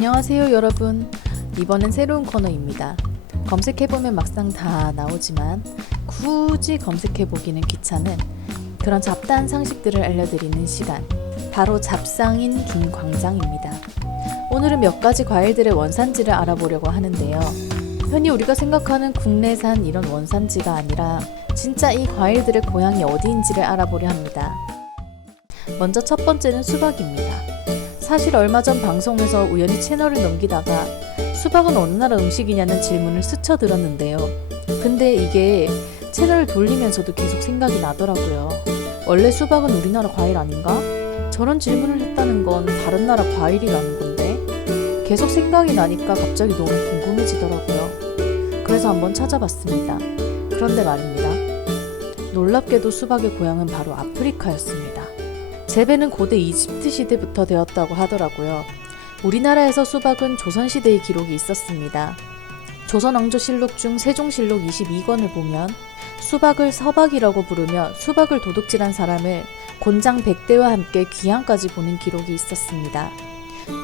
안녕하세요 여러분. 이번엔 새로운 코너입니다. 검색해보면 막상 다 나오지만 굳이 검색해보기는 귀찮은 그런 잡다한 상식들을 알려드리는 시간, 바로 잡상인 김광장입니다. 오늘은 몇 가지 과일들의 원산지를 알아보려고 하는데요. 흔히 우리가 생각하는 국내산 이런 원산지가 아니라 진짜 이 과일들의 고향이 어디인지를 알아보려 합니다. 먼저 첫 번째는 수박입니다. 사실 얼마 전 방송에서 우연히 채널을 넘기다가 수박은 어느 나라 음식이냐는 질문을 스쳐 들었는데요. 근데 이게 채널을 돌리면서도 계속 생각이 나더라고요. 원래 수박은 우리나라 과일 아닌가? 저런 질문을 했다는 건 다른 나라 과일이라는 건데 계속 생각이 나니까 갑자기 너무 궁금해지더라고요. 그래서 한번 찾아봤습니다. 그런데 말입니다. 놀랍게도 수박의 고향은 바로 아프리카였습니다. 재배는 고대 이집트 시대부터 되었다고 하더라고요. 우리나라에서 수박은 조선시대의 기록이 있었습니다. 조선왕조실록 중 세종실록 22권을 보면 수박을 서박이라고 부르며 수박을 도둑질한 사람을 곤장 100대와 함께 귀양까지 보낸 기록이 있었습니다.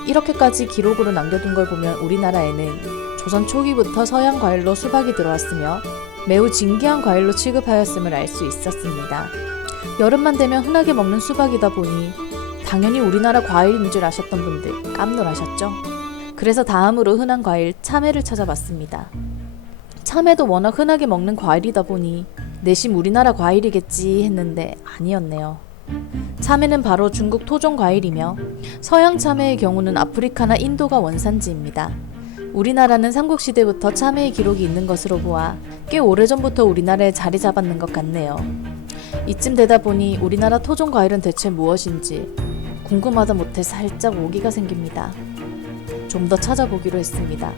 이렇게까지 기록으로 남겨둔 걸 보면 우리나라에는 조선 초기부터 서양 과일로 수박이 들어왔으며 매우 진귀한 과일로 취급하였음을 알 수 있었습니다. 여름만 되면 흔하게 먹는 수박이다 보니 당연히 우리나라 과일인 줄 아셨던 분들 깜놀하셨죠? 그래서 다음으로 흔한 과일 참외를 찾아봤습니다. 참외도 워낙 흔하게 먹는 과일이다 보니 내심 우리나라 과일이겠지 했는데 아니었네요. 참외는 바로 중국 토종 과일이며 서양 참외의 경우는 아프리카나 인도가 원산지입니다. 우리나라는 삼국시대부터 참외의 기록이 있는 것으로 보아 꽤 오래전부터 우리나라에 자리 잡았는 것 같네요. 이쯤 되다 보니 우리나라 토종 과일은 대체 무엇인지 궁금하다 못해 살짝 오기가 생깁니다. 좀 더 찾아보기로 했습니다.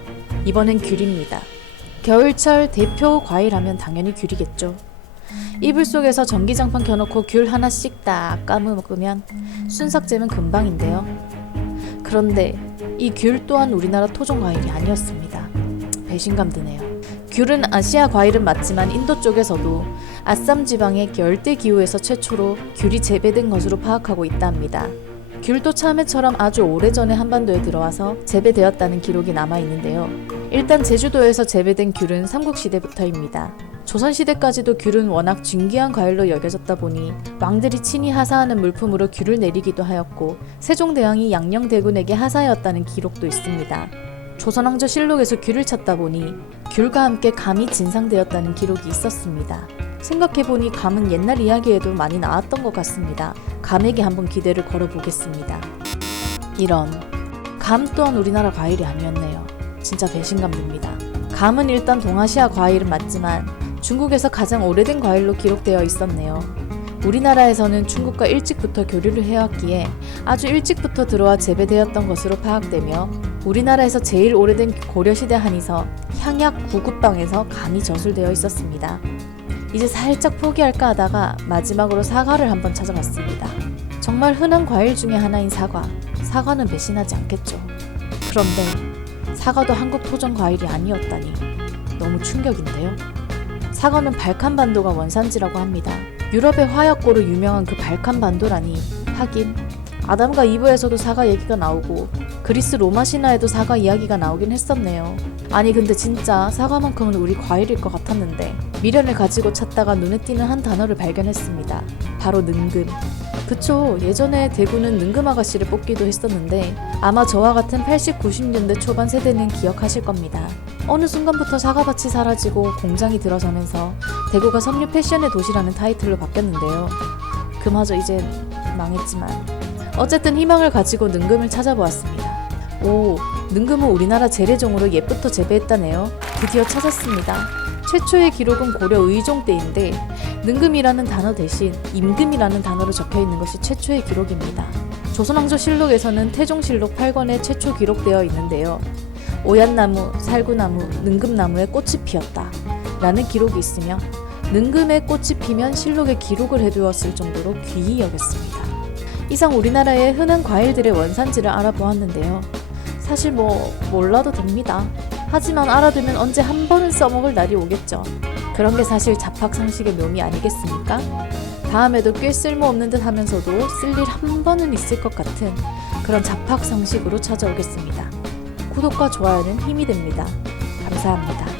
이번엔 귤입니다. 겨울철 대표 과일하면 당연히 귤이겠죠. 이불 속에서 전기장판 켜놓고 귤 하나씩 딱 까먹으면 순삭제면 금방인데요. 그런데 이 귤 또한 우리나라 토종 과일이 아니었습니다. 배신감 드네요. 귤은 아시아 과일은 맞지만 인도 쪽에서도 아쌈 지방의 열대 기후에서 최초로 귤이 재배된 것으로 파악하고 있다 합니다. 귤도 참외처럼 아주 오래전에 한반도에 들어와서 재배되었다는 기록이 남아있는데요. 일단 제주도에서 재배된 귤은 삼국시대부터입니다. 조선시대까지도 귤은 워낙 진귀한 과일로 여겨졌다 보니 왕들이 친히 하사하는 물품으로 귤을 내리기도 하였고 세종대왕이 양녕대군에게 하사하였다는 기록도 있습니다. 조선왕조실록에서 귤을 찾다 보니 귤과 함께 감이 진상되었다는 기록이 있었습니다. 생각해보니 감은 옛날 이야기에도 많이 나왔던 것 같습니다. 감에게 한번 기대를 걸어보겠습니다. 이런, 감 또한 우리나라 과일이 아니었네요. 진짜 배신감 듭니다. 감은 일단 동아시아 과일은 맞지만 중국에서 가장 오래된 과일로 기록되어 있었네요. 우리나라에서는 중국과 일찍부터 교류를 해왔기에 아주 일찍부터 들어와 재배되었던 것으로 파악되며 우리나라에서 제일 오래된 고려시대 한에서 향약 구굿방에서 감이 저술되어 있었습니다. 이제 살짝 포기할까 하다가 마지막으로 사과를 한번 찾아봤습니다. 정말 흔한 과일 중에 하나인 사과. 사과는 배신하지 않겠죠. 그런데 사과도 한국 토종 과일이 아니었다니 너무 충격인데요. 사과는 발칸반도가 원산지라고 합니다. 유럽의 화약고로 유명한 그 발칸반도라니. 하긴 아담과 이브에서도 사과 얘기가 나오고 그리스 로마 신화에도 사과 이야기가 나오긴 했었네요. 아니 근데 진짜 사과만큼은 우리 과일일 것 같았는데 미련을 가지고 찾다가 눈에 띄는 한 단어를 발견했습니다. 바로 능금. 그쵸, 예전에 대구는 능금 아가씨를 뽑기도 했었는데 아마 저와 같은 80, 90년대 초반 세대는 기억하실 겁니다. 어느 순간부터 사과밭이 사라지고 공장이 들어서면서 대구가 섬유 패션의 도시라는 타이틀로 바뀌었는데요. 그마저 이제 망했지만 어쨌든 희망을 가지고 능금을 찾아보았습니다. 오, 능금은 우리나라 재래종으로 옛부터 재배했다네요. 드디어 찾았습니다. 최초의 기록은 고려 의종 때인데 능금이라는 단어 대신 임금이라는 단어로 적혀있는 것이 최초의 기록입니다. 조선왕조실록에서는 태종실록 8권에 최초 기록되어 있는데요. 오얏나무, 살구나무, 능금나무에 꽃이 피었다 라는 기록이 있으며 능금에 꽃이 피면 실록에 기록을 해두었을 정도로 귀히 여겼습니다. 이상 우리나라의 흔한 과일들의 원산지를 알아보았는데요. 사실 몰라도 됩니다. 하지만 알아두면 언제 한 번은 써먹을 날이 오겠죠. 그런 게 사실 잡학상식의 묘미 아니겠습니까? 다음에도 꽤 쓸모없는 듯 하면서도 쓸 일 한 번은 있을 것 같은 그런 잡학상식으로 찾아오겠습니다. 구독과 좋아요는 힘이 됩니다. 감사합니다.